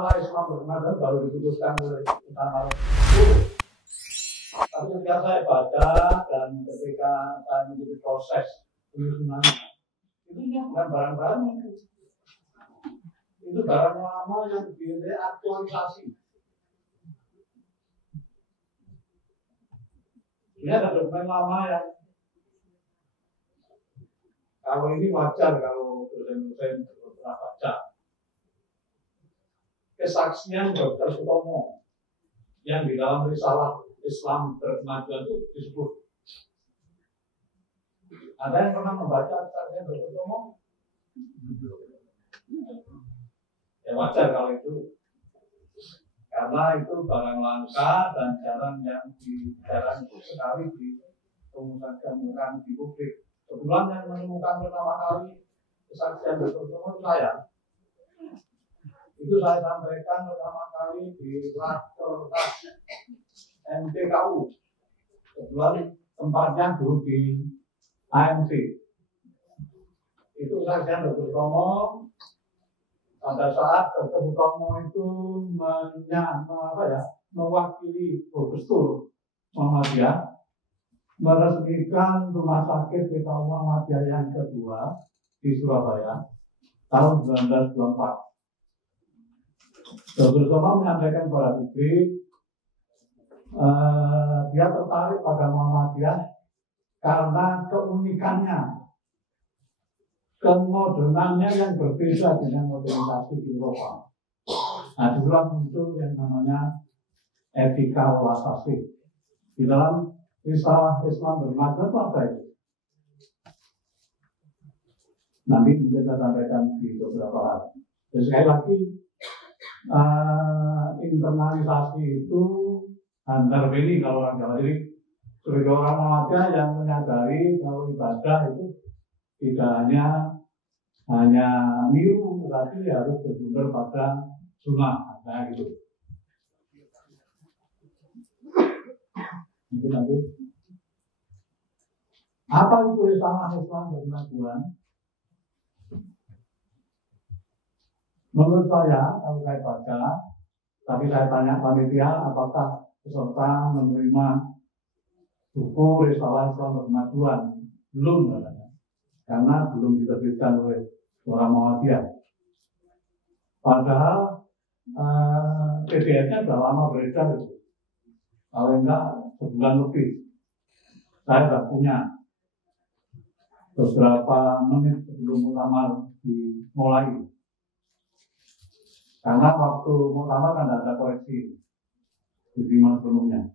masalah Islam bermadhab baru diputuskan oleh utama. Tapi ketika saya baca dan ketika saya mengikuti proses penyusunannya, itu bukan barang baru. Itu barang lama yang diaktualisasi. Ini ada dokumen lama yang kalau ini wajar kalau dosen-dosen pernah baca. Kesaksian Dr. Sutomo yang di dalam risalah Islam Berkemajuan itu disebut. Ada yang pernah membaca kesaksian Dr. Sutomo? Ya wajar kalau itu, karena itu barang langka dan jarang sekali ditemukan di publik. Kebetulan yang menemukan pertama kali kesaksian Dr. Sutomo itu saya. Itu saya sampaikan pertama kali di Rakernas MTKU. Kebetulan tempatnya dulu di AMC. Itu kesaksian Dr. Sutomo. Pada saat Dr. Sutomo itu mewakili Profesor Muhammadiyah meresmikan rumah sakit PKU Muhammadiyah yang kedua di Surabaya tahun 1924. Dr. Sutomo menyampaikan kepada publik dia tertarik pada Muhammadiyah karena keunikannya, kemodernannya yang berbeda dengan modernisasi di Eropa. Nah, disitulah muncul yang namanya etika olah tasik. Di dalam risalah Islam Berkemajuan itu apa itu? Nanti mungkin saya sampaikan di beberapa hal. Dan sekali lagi, internalisasi itu handar ini kalau orang Jawa. Jadi sebagai orang Muhammadiyah yang menyadari kalau ibadah itu tidak hanya niru, tetapi harus bersumber pada sunnah, nah gitu. Mungkin nanti apa itu risalah Islam Berkemajuan? Menurut saya, kalau saya baca, tapi saya tanya panitia apakah peserta menerima buku risalah Islam Berkemajuan? Belum, katanya. Karena belum diterbitkan oleh orang Muhammadiyah. Padahal PDF-nya sudah lama beredar itu. Kalau enggak sebulan lebih. Saya sudah punya beberapa menit sebelum muktamar dimulai. Karena waktu muktamar kan ada koreksi di lima sebelumnya.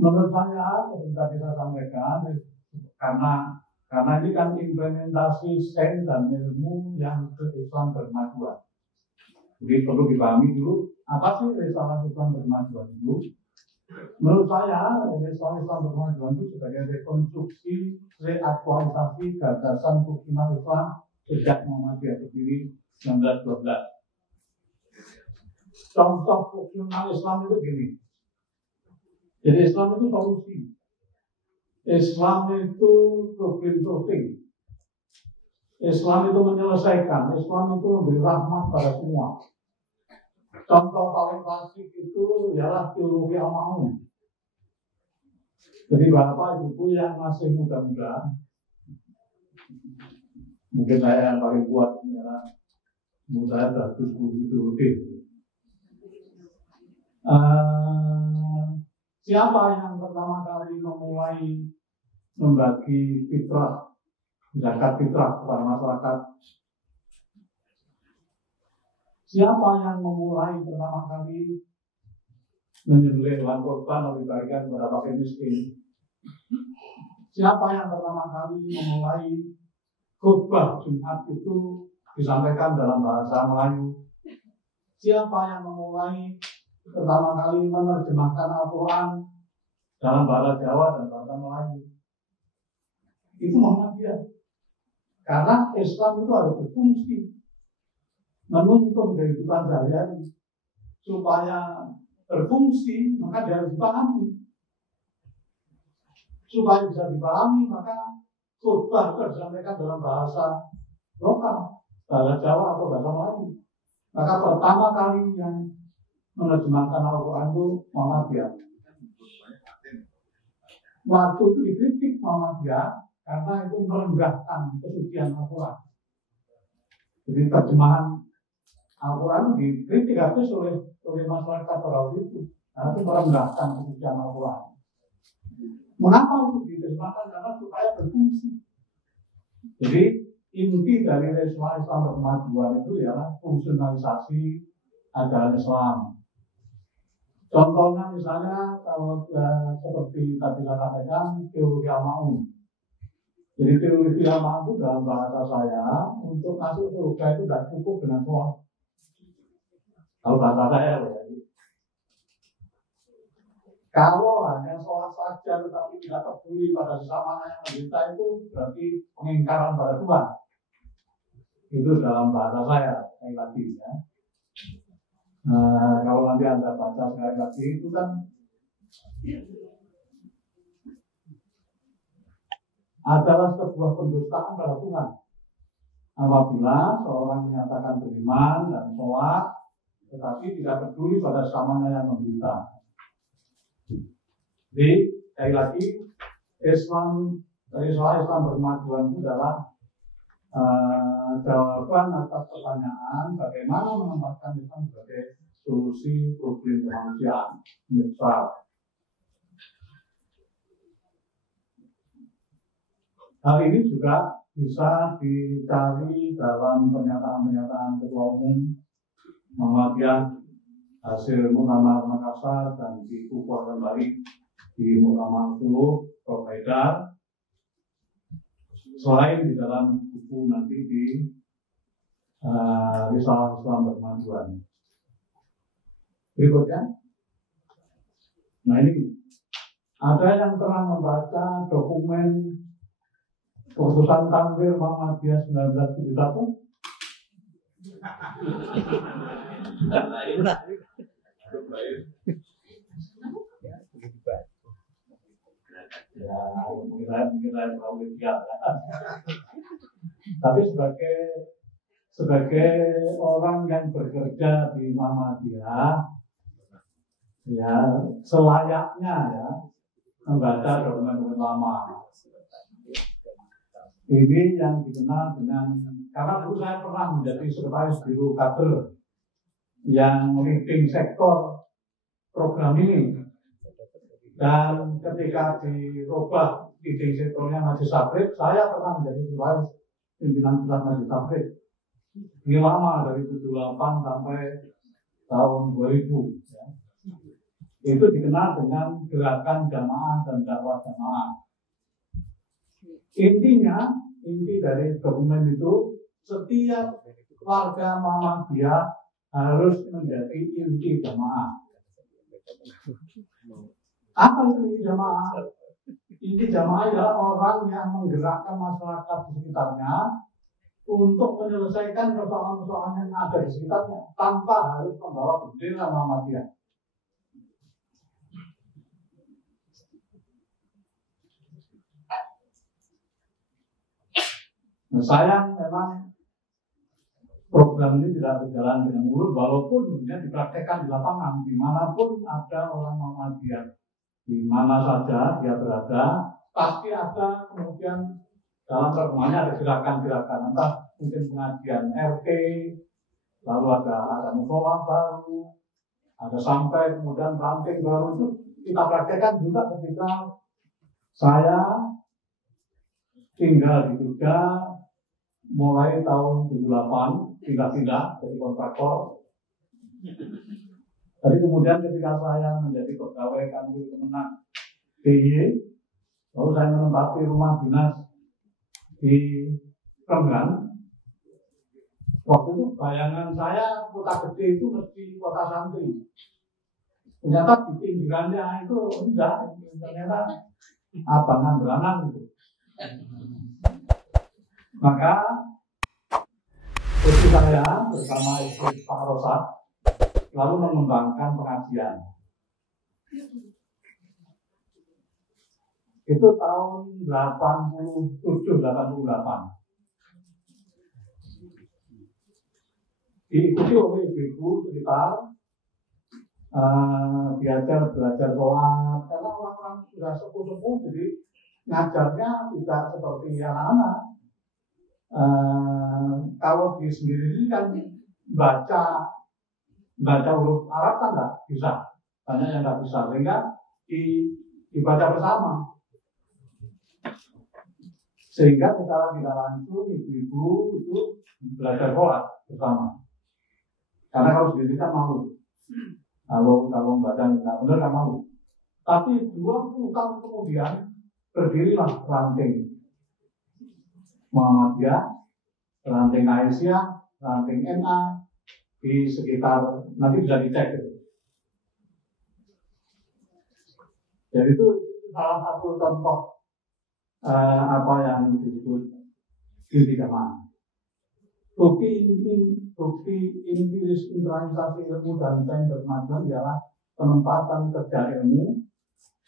Menurut saya, seperti tadi saya sampaikan, karena ini kan implementasi sains dan ilmu yang ke Islam Berkemajuan. Jadi perlu dipahami dulu apa sih risalah Islam Berkemajuan itu. Menurut saya, risalah Islam Berkemajuan itu sebagai rekonstruksi, reaktualisasi gagasan kerukunan Islam sejak Muhammadiyah berdiri 1912. Contoh kerukunan Islam itu gini. Jadi Islam itu solusi. Islam itu problem solving. Islam itu menyelesaikan. Islam itu memberi rahmat pada semua. Contoh paling klasik itu ialah teologi al-ma'un. Jadi bapak ibu yang masih muda-muda, mungkin saya yang paling kuat ini adalah muda sudah 70 lebih. Siapa yang pertama kali memulai membagi fitrah, zakat fitrah kepada masyarakat? Siapa yang memulai pertama kali menyembelih hewan kurban atau dibagikan kepada fakir miskin? Siapa yang pertama kali memulai khutbah Jumat itu disampaikan dalam bahasa Melayu? Siapa yang memulai pertama kali menerjemahkan Al-Quran dalam bahasa Jawa dan bahasa Melayu? Itu Muhammadiyah. Karena Islam itu harus berfungsi, menuntun kehidupan sehari-hari. Supaya berfungsi, maka dia harus dipahami. Supaya bisa dipahami, maka khutbah itu disampaikan dalam bahasa lokal, bahasa Jawa atau bahasa Melayu. Maka pertama kali yang menerjemahkan Al-Quran itu Muhammadiyah. Waktu itu dikritik Muhammadiyah karena itu merendahkan kesucian Al-Quran. Jadi terjemahan Al-Quran dikritik habis oleh masyarakat pada waktu itu. Karena itu merendahkan kesucian Al-Quran. Mengapa itu diterjemahkan? Karena supaya berfungsi. Jadi inti dari Islam berkemajuan itu ialah fungsionalisasi ajaran Islam. Contohnya misalnya kalau seperti tadi saya katakan teori al-ma'un. Jadi teori al-ma'un itu dalam bahasa saya untuk masuk surga itu tidak cukup dengan sholat. Kalau bahasa saya ya. Kalau hanya sholat saja tetapi tidak peduli pada sesama yang menderita itu berarti pengingkaran pada Tuhan. Itu dalam bahasa saya sekali lagi ya. Kalau nanti Anda baca sekali lagi itu kan adalah sebuah pendustaan pada Tuhan. Apabila seorang menyatakan beriman dan sholat, tetapi tidak peduli pada sesamanya yang menderita. Jadi sekali lagi Islam berkemajuan itu adalah jawaban atas pertanyaan bagaimana menempatkan Islam sebagai solusi problem kemanusiaan besar. Hal ini juga bisa dicari dalam pernyataan-pernyataan Ketua Umum Muhammadiyah hasil Muktamar Makassar dan dikukuhkan kembali di Muktamar Solo, Prof. Haidar. Selain di dalam buku nanti di Risalah Islam Berkemajuan. Berikutnya, nah ini ada yang pernah membaca dokumen keputusan Tanwir Muhammadiyah 1971? Ya, mungkin saya tahu tidak. Tapi sebagai orang yang bekerja di Muhammadiyah, ya selayaknya ya membaca dokumen-dokumen lama. Ini yang dikenal dengan, karena dulu saya pernah menjadi sekretaris biro kader yang leading sektor program ini. Dan ketika dirubah leading sektornya Majelis Tabligh, saya pernah menjadi sekretaris pimpinan pusat Majelis Tabligh. Ini lama dari 78 sampai tahun 2000. Ya. Itu dikenal dengan gerakan jamaah dan dakwah jamaah. Inti dari dokumen itu setiap warga Muhammadiyah harus menjadi inti jamaah. Apa itu inti jamaah? Inti jamaah adalah orang yang menggerakkan masyarakat di sekitarnya untuk menyelesaikan persoalan-persoalan yang ada di sekitarnya tanpa harus membawa bendera Muhammadiyah. Nah, sayang memang program ini tidak berjalan dengan mulus, walaupun kemudian dipraktekkan di lapangan dimanapun ada orang Muhammadiyah, di mana saja dia berada, pasti ada kemudian dalam perkembangannya ada gerakan-gerakan, entah mungkin pengajian RT, lalu ada musola baru, ada sampai kemudian ranting baru. Itu kita praktekkan juga ketika saya tinggal di Jogja mulai tahun 78, pindah-pindah jadi kontraktor. Jadi kemudian ketika saya menjadi pegawai Kanwil Kemenang DIY, lalu saya menempati rumah dinas di Rembang. Waktu itu bayangan saya kota gede itu mesti kota santri. Ternyata di pinggirannya itu enggak, ternyata abangan berangan gitu. Maka istri saya bersama istri Pak Rosa lalu mengembangkan pengajian. Itu tahun 87-88. diikuti oleh ibu-ibu sekitar, belajar sholat, karena orang-orang sudah sepuh-sepuh, jadi ngajarnya tidak seperti anak-anak. Kalau di sendiri kan baca huruf Arab kan nggak bisa, banyak yang nggak bisa, sehingga dibaca bersama. Sehingga secara tidak langsung ibu-ibu itu belajar sholat bersama. Karena kalau sendiri kan malu. Kalau baca nggak benar kan malu. Tapi 20 tahun kemudian berdirilah ranting Muhammadiyah, ranting Aisyah, ranting NA di sekitar, nanti bisa dicek. Jadi itu salah satu contoh apa yang disebut inti jamaah. Bukti empiris internalisasi ilmu dan sains berkemajuan ialah penempatan kerja ilmu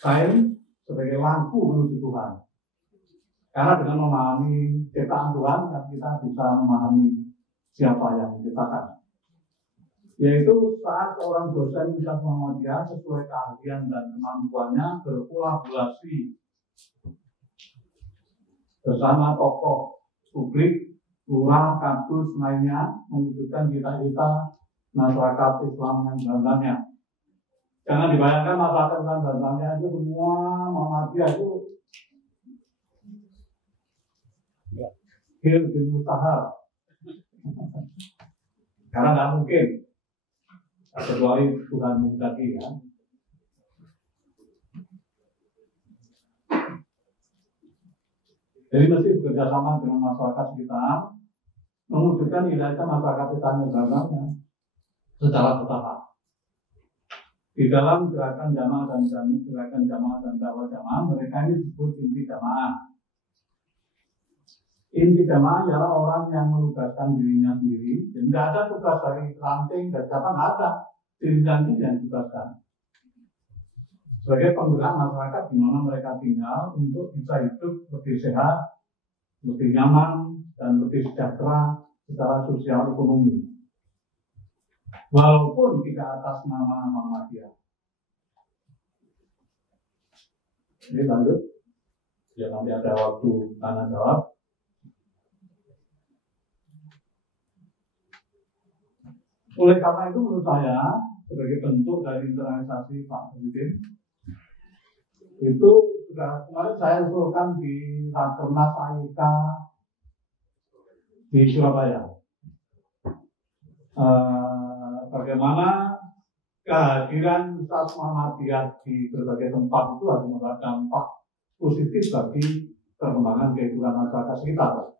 sains sebagai lampu menuju Tuhan. Karena dengan memahami ciptaan Tuhan, kita bisa memahami siapa yang menciptakan. Yaitu saat seorang dosen Universitas Muhammadiyah sesuai keahlian dan kemampuannya berkolaborasi bersama tokoh publik, lurah, kampus lainnya mewujudkan cita-cita masyarakat Islam yang sebenarnya. Jangan dibayangkan masyarakat Islam sebenarnya itu semua Muhammadiyah itu hil bin mustahil. Karena nggak mungkin, kecuali Tuhan menghendaki ya. Jadi mesti bekerjasama dengan masyarakat sekitar, mewujudkan idealisme masyarakat sekitar negaranya secara bertahap. Di dalam gerakan jamaah dan dakwah jamaah, mereka ini disebut inti jamaah. Inti jamaah ialah orang yang menugaskan dirinya sendiri, dan tidak ada tugas dari ranting dan siapa, nggak ada, dirinya sendiri yang ditugaskan sebagai penggerak masyarakat di mana mereka tinggal untuk bisa hidup lebih sehat, lebih nyaman, dan lebih sejahtera secara sosial ekonomi. Walaupun tidak atas nama Muhammadiyah. Jadi lanjut, ya nanti ada waktu tanya jawab. Oleh karena itu menurut saya sebagai bentuk dari internalisasi Pak Presiden itu sudah kemarin saya usulkan di Rakernas AIK di Surabaya. Bagaimana kehadiran Ustaz Muhammadiyah di berbagai tempat itu harus membawa dampak positif bagi perkembangan kehidupan masyarakat sekitar.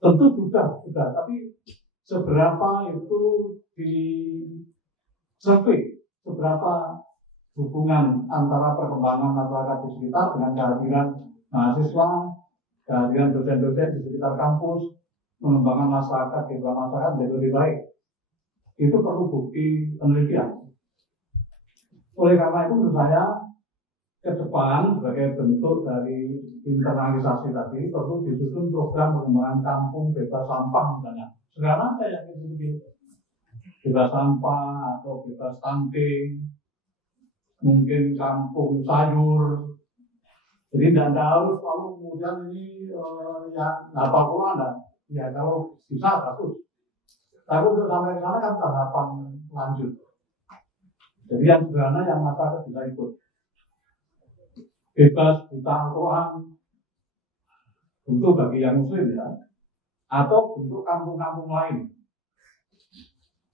Tentu sudah, tapi seberapa itu di survei, seberapa hubungan antara perkembangan masyarakat di sekitar dengan kehadiran mahasiswa, kehadiran dosen-dosen di sekitar kampus, mengembangkan masyarakat, kehidupan masyarakat menjadi lebih baik. Itu perlu bukti penelitian. Oleh karena itu menurut saya ke depan sebagai bentuk dari internalisasi tadi perlu disusun program pengembangan kampung bebas sampah misalnya. Sekarang saya yakin itu bebas sampah atau bebas stunting, mungkin kampung sayur. Jadi tidak harus kalau kemudian ini yang apa dan ya kalau bisa bagus. Tapi untuk sampai ke sana kan tahapan lanjut. Jadi yang sederhana yang masyarakat bisa ikut. Bebas buta Al-Quran untuk bagi yang muslim ya. Atau bentuk kampung-kampung lain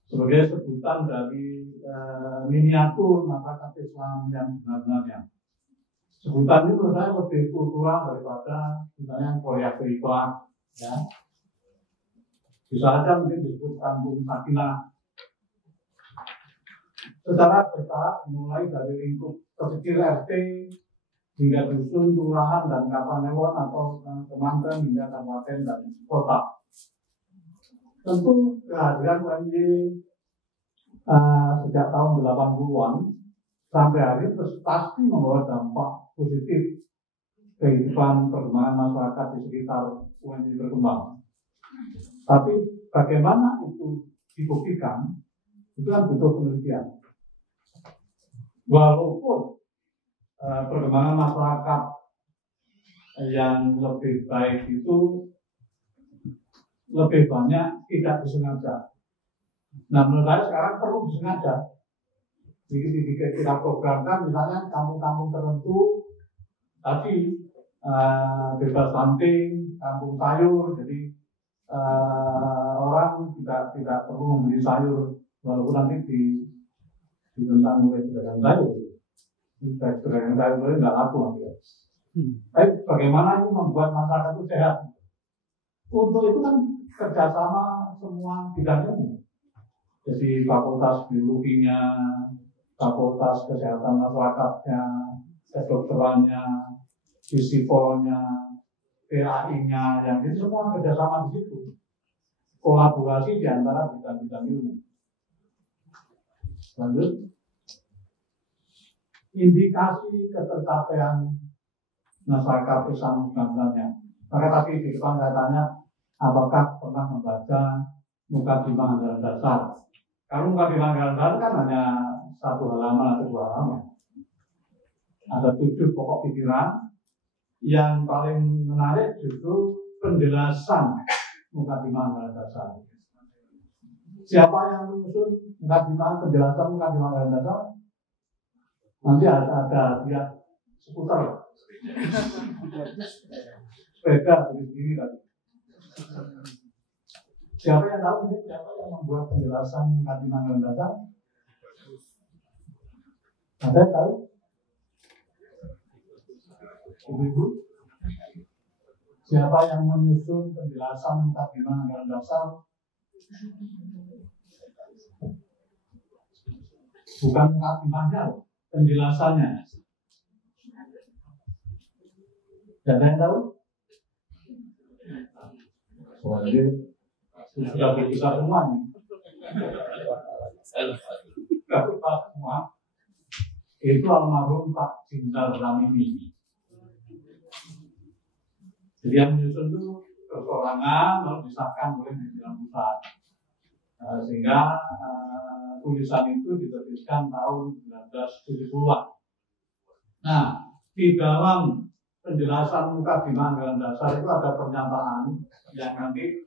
sebagai sebutan dari miniatur masyarakat Islam yang sebenarnya. Sebutan ini menurut saya lebih kultural daripada misalnya Korea Selatan, ya. Bisa saja mungkin disebut kampung sakinah. Secara bertahap mulai dari lingkup terkecil RT hingga dusun, kelurahan dan kapanewon atau kemanten hingga kabupaten dan kota. Tentu kehadiran UMY sejak tahun 80-an sampai hari ini pasti membawa dampak positif kehidupan perkembangan masyarakat di sekitar UMY berkembang. Tapi bagaimana itu dibuktikan, itu kan butuh penelitian. Walaupun perkembangan masyarakat yang lebih baik itu lebih banyak tidak disengaja. Nah, menurut saya sekarang perlu disengaja. Jadi kita programkan misalnya kampung-kampung tertentu tadi bebas stunting, kampung sayur, jadi orang tidak perlu membeli sayur walaupun nanti ditentang oleh pedagang sayur. Pedagang sayur nggak laku nanti ya. Tapi bagaimana ini membuat masyarakat itu sehat? Untuk itu kan kerjasama semua bidang ilmu. Jadi fakultas biologinya, fakultas kesehatan masyarakatnya, kedokterannya, fisikolnya, PAI-nya, yang itu semua kerjasama di situ. Kolaborasi di antara bidang-bidang ilmu. Lanjut. Indikasi ketercapaian masyarakat Islam gambarnya. Maka tadi di depan saya tanya, apakah pernah membaca Mukadimah Anggaran Dasar? Kalau Mukadimah Anggaran Dasar kan hanya 1 halaman atau 2 halaman. Ada 7 pokok pikiran. Yang paling menarik justru penjelasan Mukadimah Anggaran Dasar. Siapa yang menyusun penjelasan Mukadimah Anggaran Dasar? Nanti ada dia skuter. Sepeda begini tadi. Siapa yang tahu ini? Siapa yang membuat penjelasan Mukadimah Anggaran Dasar? Ada yang tahu? Ibu-ibu? Siapa yang menyusun penjelasan Mukadimah Anggaran Dasar? Bukan mukadimahnya, penjelasannya. Ada yang tahu? Oh, jadi sudah besar semua nih. Sudah besar semua. Itu almarhum Pak Jindal Ramini. Jadi yang menyusun itu persorangan lalu disahkan oleh pimpinan pusat. Sehingga tulisan itu diterbitkan tahun 1970-an. Nah, di dalam penjelasan Mukadimah Anggaran Dasar itu ada pernyataan yang nanti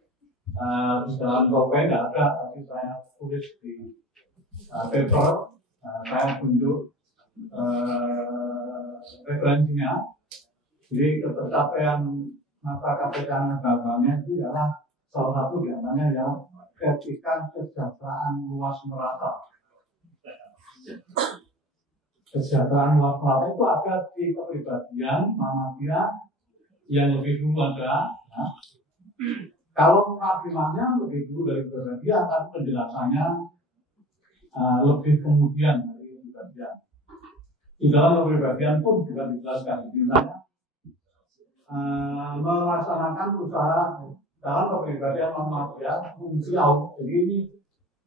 di dalam PowerPoint tidak ada, tapi saya tulis di paper, saya tunjuk referensinya. Jadi ketercapaian masyarakat pecahan agamanya itu adalah salah satu di antaranya yang ketika kesejahteraan luas merata. Kesejahteraan luas merata itu ada di kepribadian Muhammadiyah yang lebih dulu ada. Ya. Kalau mukadimahnya lebih dulu dari kepribadian, tapi penjelasannya lebih kemudian dari kepribadian. Di dalam kepribadian pun juga dijelaskan, misalnya melaksanakan usaha dalam kepribadian Muhammadiyah fungsi Allah. Jadi ini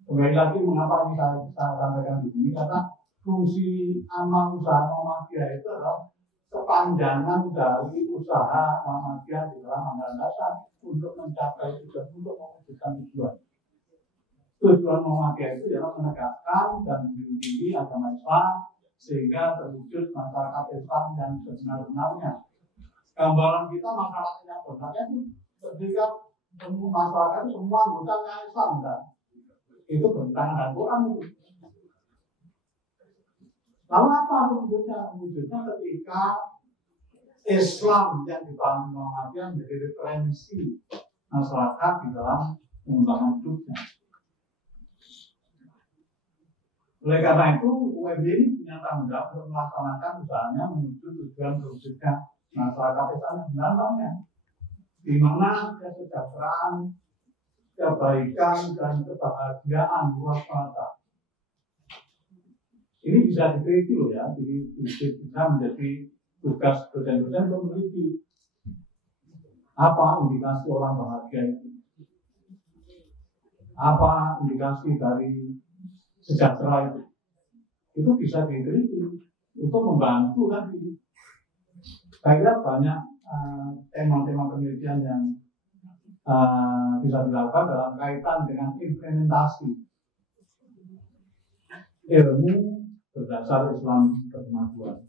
kembali lagi mengapa ini saya sampaikan di sini, karena fungsi amal usaha Muhammadiyah itu adalah kepanjangan dari usaha Muhammadiyah di dalam anggaran dasar untuk mencapai tujuan, untuk mewujudkan tujuan. Tujuan Muhammadiyah itu adalah menegakkan dan menjunjung agama Islam sehingga terwujud masyarakat Islam yang sebenar-benarnya. Gambaran kita masyarakat yang benarnya itu ketika masyarakat semua anggotanya Islam, kan? Itu bertentangan dengan Quran itu. Lalu apa wujudnya? Wujudnya ketika Islam yang dipahami Muhammadiyah menjadi referensi masyarakat di dalam pengembangan hidupnya. Oleh karena itu, UMB ini punya tanggung jawab untuk melaksanakan usahanya menuju tujuan terwujudnya masyarakat Islam yang benar-benarnya, di mana kesejahteraan, kebaikan dan kebahagiaan luas mata. Ini bisa diteliti loh ya, jadi bisa menjadi tugas dosen-dosen untuk meneliti apa indikasi orang bahagia itu, apa indikasi dari sejahtera itu bisa diteliti untuk membantu nanti. Saya kira banyak tema-tema penelitian yang bisa dilakukan dalam kaitan dengan implementasi ilmu berdasar Islam berkemajuan.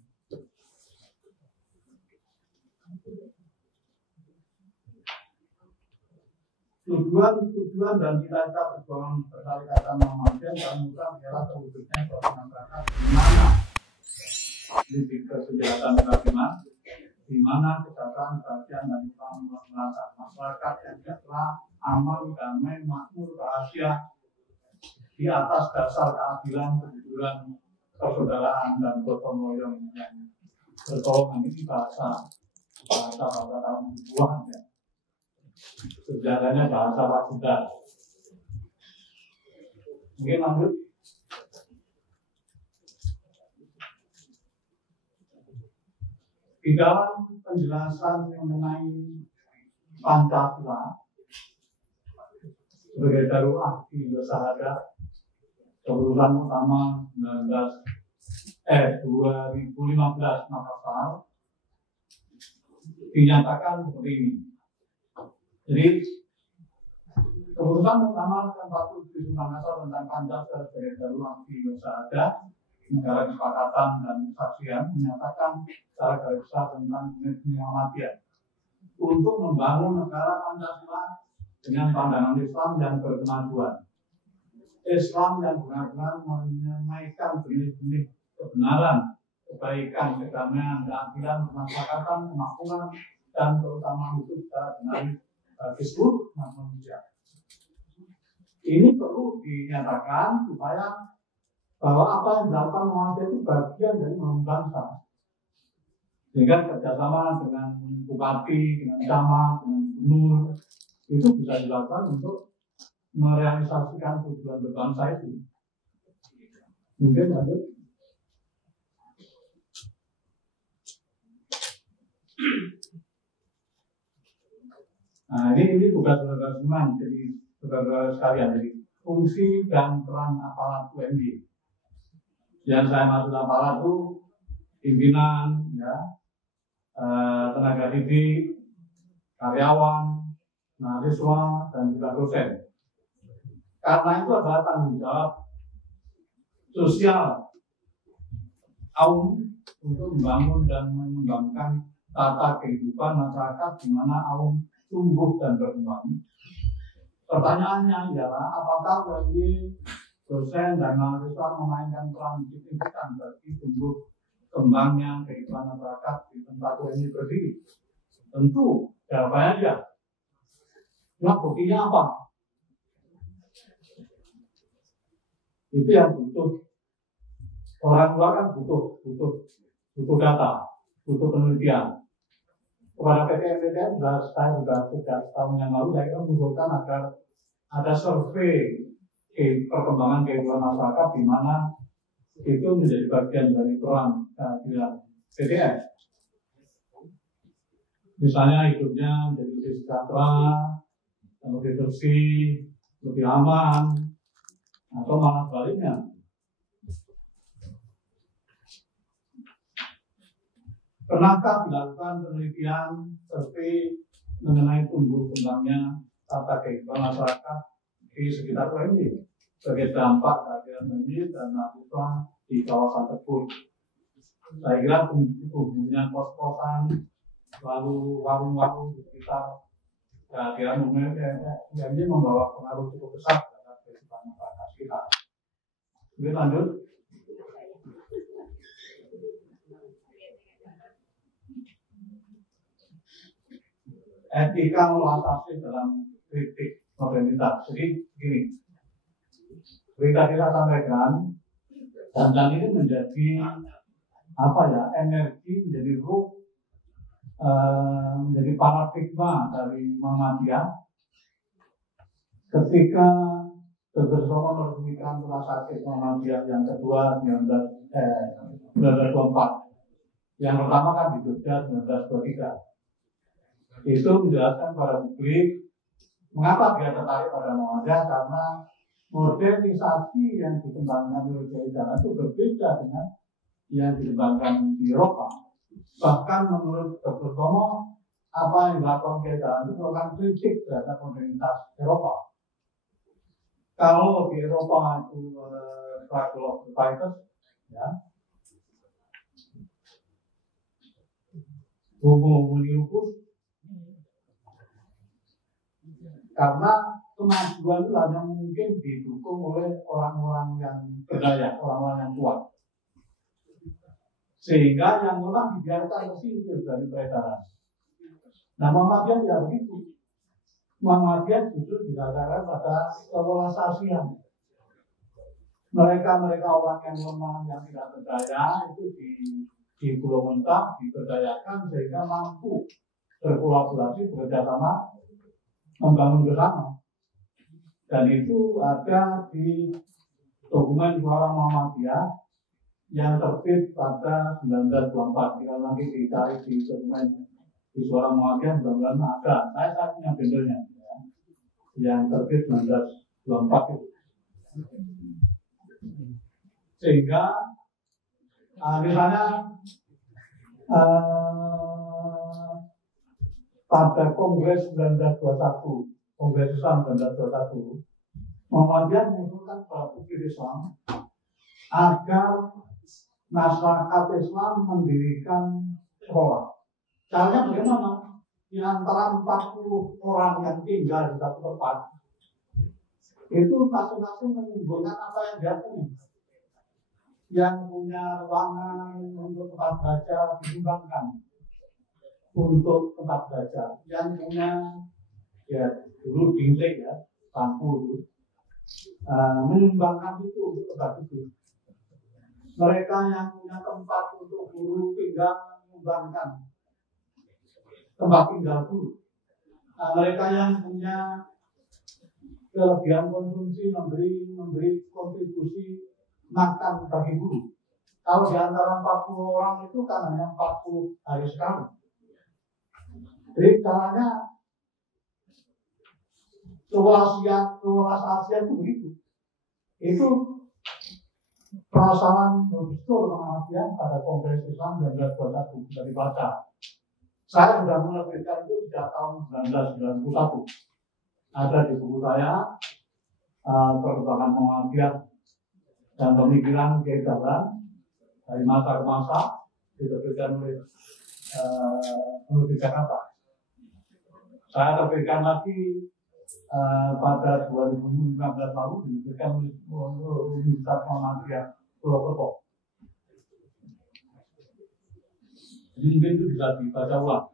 Tujuan dan cita-cita perjuangan Persyarikatan Muhammadiyah dan Mutlak ialah terwujudnya suatu masyarakat di mana kesejahteraan kehakiman, di mana kesejahteraan, kebahagiaan dan keselamatan masyarakat yang sejahtera, aman, damai, makmur, bahagia di atas dasar keadilan, kejujuran, persaudaraan dan gotong royong yang bertolongan. Ini bahasa tahun buah ya. Sejarahnya bahasa Pakuda. Mungkin lanjut. Di dalam penjelasan mengenai Pancasila sebagai Darul Ahdi wa Syahadah keputusan utama 2015 Makassar dinyatakan seperti ini. Jadi keputusan utama ke-47 Makassar tentang Pancasila sebagai Darul Ahdi wa Syahadah negara kesepakatan dan kesaksian menyatakan secara garis besar tentang Muhammadiyah untuk membangun negara Pancasila dengan pandangan Islam yang berkemajuan. Islam yang benar-benar menyampaikan benih-benih kebenaran, kebaikan, kedamaian, keadilan, kemasyarakatan, kemakmuran, dan terutama hidup secara benar bagi seluruh manusia. Ini perlu dinyatakan supaya bahwa apa yang dilakukan Muhammadiyah itu bagian dari membangun bangsa. Dengan kerjasama dengan bupati, dengan camat, dengan gubernur, itu bisa dilakukan untuk merealisasikan tujuan berbangsa itu. Mungkin lanjut. Nah ini tugas saudara-saudara jadi saudara sekalian, jadi fungsi dan peran aparat UMY. Yang saya maksud aparat itu pimpinan, ya, tenaga didik, karyawan, mahasiswa, dan juga dosen. Karena itu adalah tanggung jawab sosial kaum untuk membangun dan mengembangkan tata kehidupan masyarakat di mana kaum tumbuh dan berkembang. Pertanyaannya ialah apakah bagi dosen dan mahasiswa memainkan peran signifikan bagi tumbuh kembangnya kehidupan masyarakat di tempat ini berdiri? Tentu jawabannya ya. Nah, buktinya apa? Itu yang butuh. Orang tua kan butuh data, butuh penelitian. Kepada PTN saya sudah sejak tahun yang lalu saya mengusulkan agar ada survei perkembangan kehidupan masyarakat di mana itu menjadi bagian dari peran keadilan PTN. Misalnya hidupnya menjadi lebih sejahtera, lebih bersih, lebih aman, atau malah sebaliknya. Pernahkah dilakukan penelitian survei mengenai tumbuh kembangnya tata kehidupan masyarakat di sekitar UMY sebagai dampak kehadiran UMY dan mahasiswa di kawasan tersebut? Saya kira tumbuhnya kos-kosan, lalu warung-warung di sekitar kehadiran UMY membawa pengaruh cukup besar terhadap kehidupan masyarakat kita. Oke, lanjut. Etika melatasi dalam kritik modernitas. Jadi begini, berita kita sampaikan, dan ini menjadi apa ya, energi, menjadi ruh, menjadi paradigma dari Muhammadiyah ketika bersama meresmikan rumah sakit Muhammadiyah yang kedua 1924. Yang pertama kan di Jogja 1923. Itu menjelaskan kepada publik mengapa dia tertarik pada Muhammadiyah, karena modernisasi yang dikembangkan oleh Jawa itu berbeda dengan yang dikembangkan di Eropa. Bahkan menurut Dr. Tomo apa yang dilakukan kita itu merupakan kritik terhadap modernitas Eropa. Kalau di Eropa itu struggle of the fighters, ya, homo lupus, karena kemajuan itu hanya mungkin didukung oleh orang-orang yang berdaya, orang-orang yang kuat. Sehingga yang lemah dibiarkan tersingkir dari peredaran. Nah, Muhammadiyah tidak begitu. Muhammadiyah justru didasarkan pada kewelasasian. Mereka orang yang lemah, yang tidak berdaya itu di Pulau Mentah diberdayakan sehingga mampu berkolaborasi, bekerja sama, membangun bersama. Dan itu ada di dokumen Suara Muhammadiyah yang terbit pada 1924. Jika nanti dicari di dokumen di Suara Muhammadiyah, mudah-mudahan ada. Saya punya bendernya, ya, yang terbit 1924 itu. Sehingga misalnya pada Kongres 1921, Kongres Islam 1921, Muhammadiyah mengusulkan kepada publik Islam agar masyarakat Islam mendirikan sekolah. Caranya bagaimana? Di antara 40 orang yang tinggal di satu tempat, itu masing-masing mengumpulkan apa yang dia punya. Yang punya ruangan untuk tempat baca disumbangkan untuk tempat baca. Yang punya, ya dulu dinding ya, bangku, menyumbangkan itu untuk tempat itu. Mereka yang punya tempat untuk guru tinggal menyumbangkan tempat tinggal guru. Mereka yang punya kelebihan konsumsi memberi kontribusi makan bagi guru. Kalau di antara 40 orang itu kan hanya 40 hari sekali. Jadi caranya kewelasasian itu begitu. Itu perasaan betul Muhammadiyah pada Kongres Islam 1921 dari baca. Saya sudah menerbitkan itu sejak tahun 1991. Ada di buku saya, Perkembangan Muhammadiyah dan Pemikiran Keagamaan dari masa ke masa, diterbitkan oleh penerbit Jakarta. Saya terbitkan lagi pada 2015 lalu, diterbitkan oleh Universitas Muhammadiyah Purwokerto. Jadi mungkin itu bisa dibaca ulang.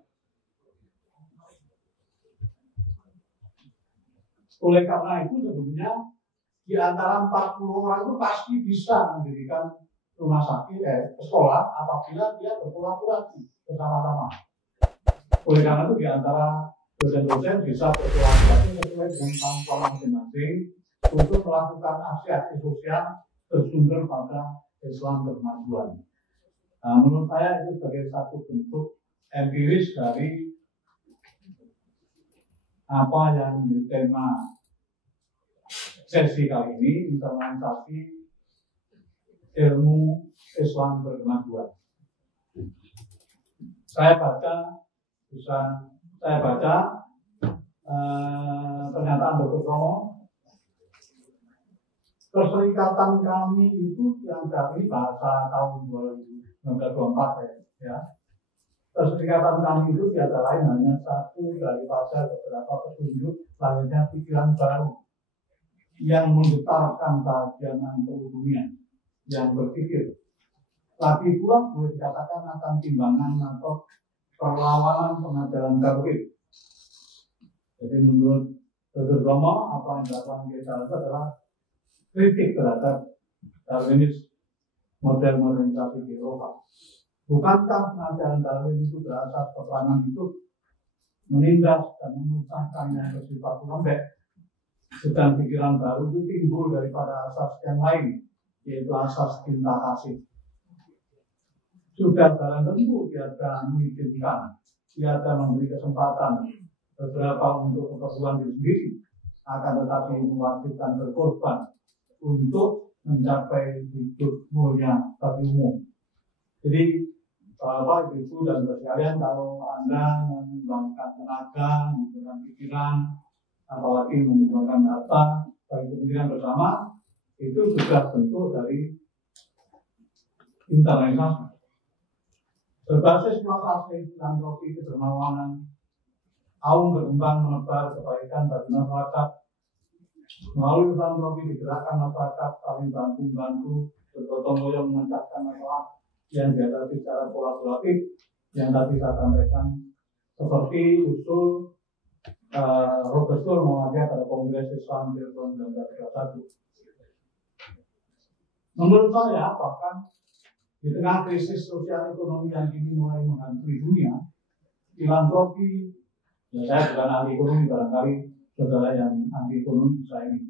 Oleh karena itu sebetulnya di antara 40 orang itu pasti bisa mendirikan rumah sakit, sekolah apabila dia berkolaborasi bersama-sama. Oleh karena itu di antara dosen-dosen bisa berkolaborasi sesuai dengan kemampuan masing-masing untuk melakukan aksi-aksi sosial bersumber pada Islam berkemajuan. Nah, menurut saya itu sebagai satu bentuk empiris dari apa yang menjadi tema sesi kali ini, internalisasi ilmu Islam berkemajuan. Saya baca pernyataan Dr. Romo. Perserikatan kami itu yang dari bahasa tahun 2024 ya. Perserikatan kami itu tiada lain hanya satu daripada beberapa petunjuk lahirnya pikiran baru yang menggetarkan kebahagiaan dunia yang berpikir. Lagi pula boleh dikatakan akan timbangan atau perlawanan pengajaran tauhid. Jadi menurut Dr. Romo, apa yang dilakukan kita itu adalah kritik terhadap Darwinis model modernisasi di Eropa. Bukankah pengajaran Darwin itu berasas peperangan hidup, menindas dan memusnahkan yang bersifat lembek, sedang pikiran baru itu timbul daripada asas yang lain, yaitu asas cinta kasih. Sudah barang tentu tiada mengizinkan, tiada memberi kesempatan beberapa untuk keperluan diri sendiri, akan tetapi mewajibkan berkorban untuk mencapai hidup mulia bagi umum. Jadi Bapak, Ibu, dan sekalian, kalau Anda mengembangkan tenaga, menggunakan pikiran, apalagi menggunakan data, bagi kepentingan bersama, itu sudah bentuk dari internalisasi. Berbasis prasasti, filantropi, kedermawanan, aum berkembang menebar kebaikan bagi masyarakat. Melalui filantropi digerakkan masyarakat saling bantu-bantu, bergotong royong memecahkan masalah yang dihadapi secara kolaboratif yang tadi saya sampaikan, seperti usul Robert Sur mengajak pada Kongres Islam tahun 1931. Menurut saya, bahkan di tengah krisis sosial ekonomi yang kini mulai menghantui dunia, filantropi, ya saya bukan ahli ekonomi, barangkali saudara yang ahli ekonomi saya ini.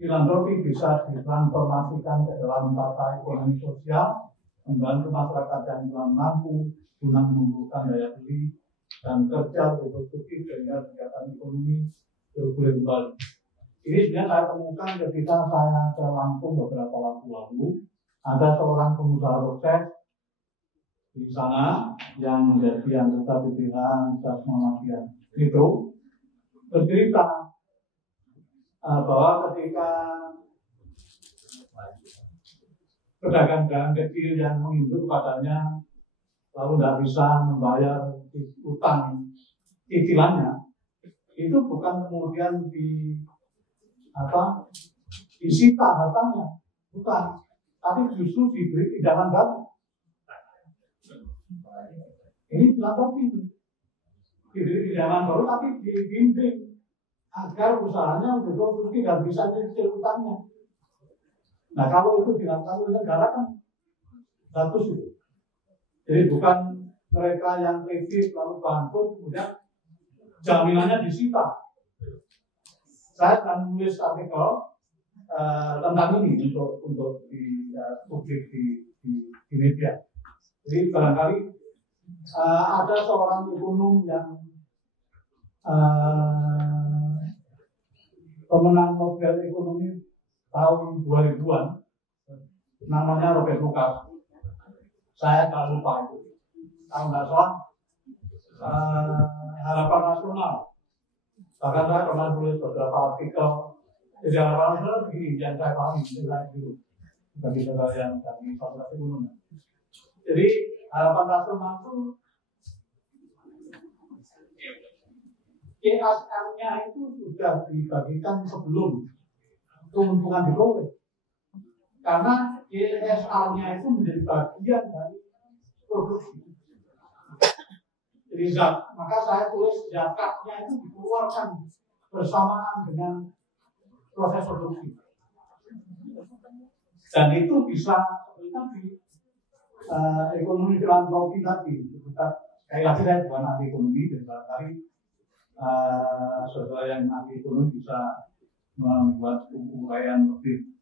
Filantropi bisa ditransformasikan ke dalam tata ekonomi sosial, membantu masyarakat yang kurang mampu guna menumbuhkan daya beli dan kerja produktif sehingga kegiatan ekonomi bergulir kembali. Ini sebenarnya saya temukan ketika saya ke Lampung beberapa waktu lalu. Ada seorang pengusaha sukses di sana yang menjadi anggota pimpinan Das Muhammadiyah Mikro bercerita bahwa ketika pedagang-pedagang kecil yang menginduk padanya lalu tidak bisa membayar utang cicilannya, itu bukan kemudian disita hartanya, bukan, tapi justru diberi pinjaman baru. Ini filantropi, diberi pinjaman baru tapi dibimbing agar usahanya produktif dan bisa cicil utangnya. Nah, kalau itu dilakukan oleh negara kan bagus itu. Jadi bukan mereka yang kredit lalu bangkrut kemudian jaminannya disita. Saya akan menulis artikel tentang ini untuk di publik di media. Jadi barangkali ada seorang ekonom yang pemenang Nobel Ekonomi tahun 2000-an, namanya Robert Lucas. Saya tak lupa itu. Kalau nggak salah, Harapan Nasional. Bahkan saya pernah tulis beberapa artikel. Jadi Harapan Nasional begini, yang saya pahami nilai dulu bagi saudara yang dari Fakultas Ekonomi. Jadi Harapan Nasional itu KSR-nya itu sudah dibagikan sebelum keuntungan diperoleh. Karena KSR-nya itu menjadi bagian dari produksi. Jadi maka saya tulis zakatnya itu dikeluarkan bersamaan dengan proses produksi. Dan itu bisa seperti ekonomi filantropi tadi. Sekali lagi saya bukan ahli ekonomi, dan barangkali saudara yang ahli ekonomi bisa membuat uraian lebih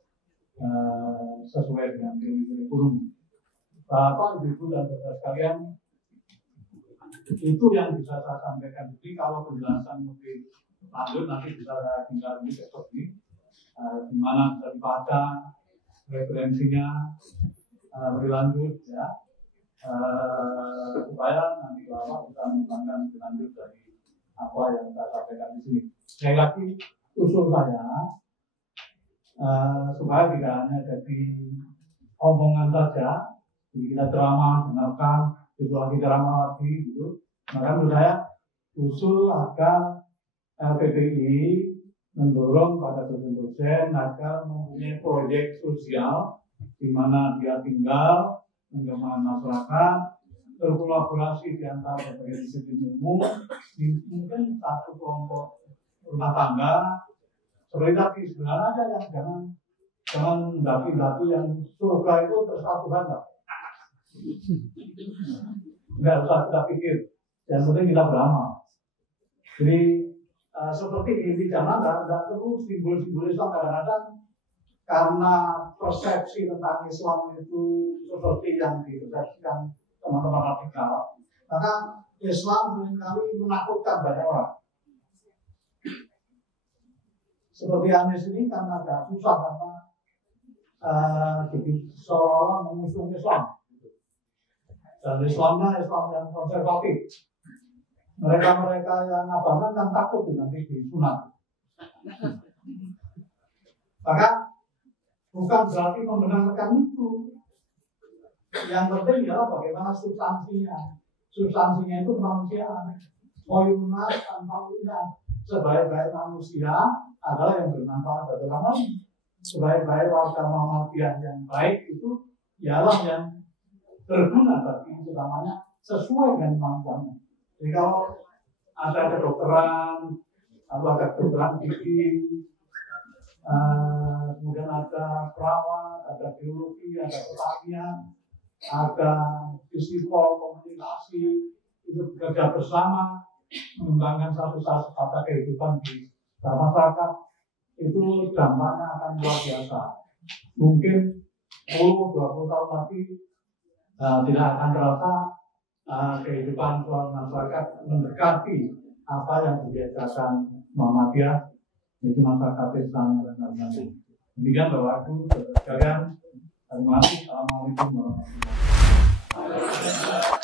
sesuai dengan teori ekonomi. Bapak, Ibu, dan saudara sekalian, itu yang bisa saya sampaikan. Jadi kalau penjelasan lebih lanjut nanti bisa saya tinggal di besok ini, di mana bisa dibaca referensinya lebih lanjut ya, supaya nanti Bapak bisa mengembangkan lebih lanjut dari apa yang saya sampaikan di sini. Sekali lagi usul saya supaya tidak hanya jadi omongan saja, jadi kita ceramah, dengarkan, itu lagi ceramah lagi gitu. Maka menurut saya usul agar LPPI mendorong pada dosen-dosen agar mempunyai proyek sosial di mana dia tinggal, mengembangkan masyarakat, berkolaborasi di antara berbagai disiplin ilmu, mungkin satu kelompok rumah tangga, seperti tadi sebenarnya aja yang jangan daki-daki yang surga itu tersatu banda. Nggak usah kita pikir, yang penting kita beramal. Jadi seperti ini jangan tidak perlu simbol-simbol Islam kadang-kadang karena persepsi tentang Islam itu seperti yang dipersepsikan teman-teman radikal, maka Islam seringkali menakutkan banyak orang. Seperti Anies ini karena agak susah karena seolah-olah mengusung Islam. Dan Islamnya Islam yang konservatif. Mereka yang abangan kan takut nanti disunat. Maka bukan berarti membenarkan itu. Yang penting adalah bagaimana substansinya. Substansinya itu kemanusiaan. Koyunas tanpa ulinan. Sebaik-baik manusia adalah yang bermanfaat bagi orang lain. Sebaik-baik warga Muhammadiyah yang baik itu ialah yang berguna bagi utamanya sesuai dengan kemampuannya. Jadi kalau ada kedokteran, atau ada kedokteran gigi, kemudian ada perawat, ada biologi, ada pertanian, ada psikol, komunikasi, itu bekerja bersama, mengembangkan satu kehidupan di masyarakat, itu dampaknya akan luar biasa. Mungkin 10-20 tahun lagi tidak akan terasa kehidupan masyarakat mendekati apa yang diajarkan Muhammadiyah, itu masyarakat Islam dan lain-lain. Demikian Bapak Ibu sekalian. Terima kasih. Assalamualaikum warahmatullahi wabarakatuh.